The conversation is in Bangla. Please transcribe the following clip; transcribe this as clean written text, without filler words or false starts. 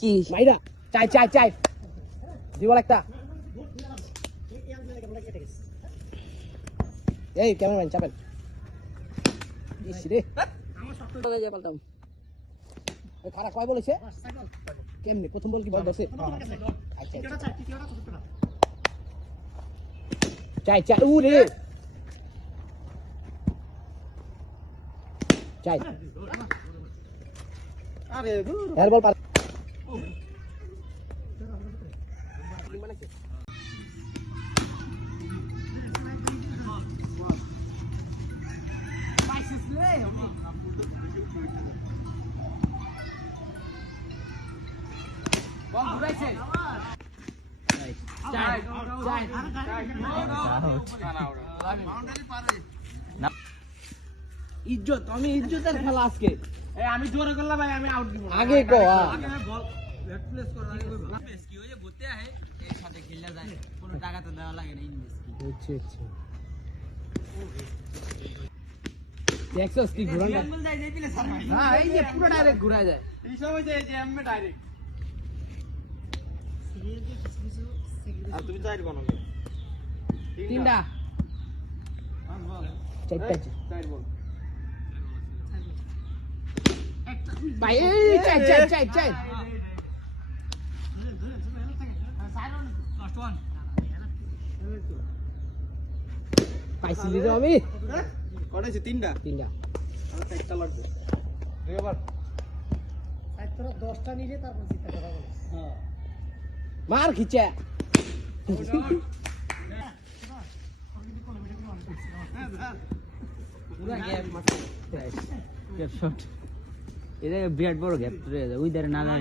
কি মাইরা চাই চাই চাই দিব একটা এই ক্যামেরাম্যান চাপেন ইস রে পাল্টাম ওই খারাপ কয় বলেছে কেমনি প্রথম বল কি বল ধরছে চাই চাই উ রে চাই আরে এর বল পার ইজ্জত আমি ইজ্জতের খেলা আজকে আমি জোরে করলাম ভাই আমি আউট দিব আগে কো আগে বল ব্যাট প্লেস কর আগে কইবা কি হয়ে ঘুরতে আহে এর সাথে খেললে যায় কোনো টাকা তো দেওয়া লাগে না ইনভেস্ট আচ্ছা আচ্ছা দেখছস কি ঘুরান বল যায় যাই পিলে স্যার ভাই হ্যাঁ এই যে পুরো ডাইরেক্ট ঘুরা যায় এই সব হইছে এই যে এমএ ডাইরেক্ট আর তুমি চাইর কোন তিনটা চারটা চাইর বল ভাই এই চাই চাই চাই চাই পাইছিলি রে আমি করেছে তিনটা তিনটা আর চারটা লাগবে এবার তোরা 10টা নিলে তারপর চিন্তা করা বলে হ্যাঁ মার খিচা পুরো গ্যাপ মারছে গ্যাপ শট এটা বিরাট বড় গ্যাপ ওই ধারে না না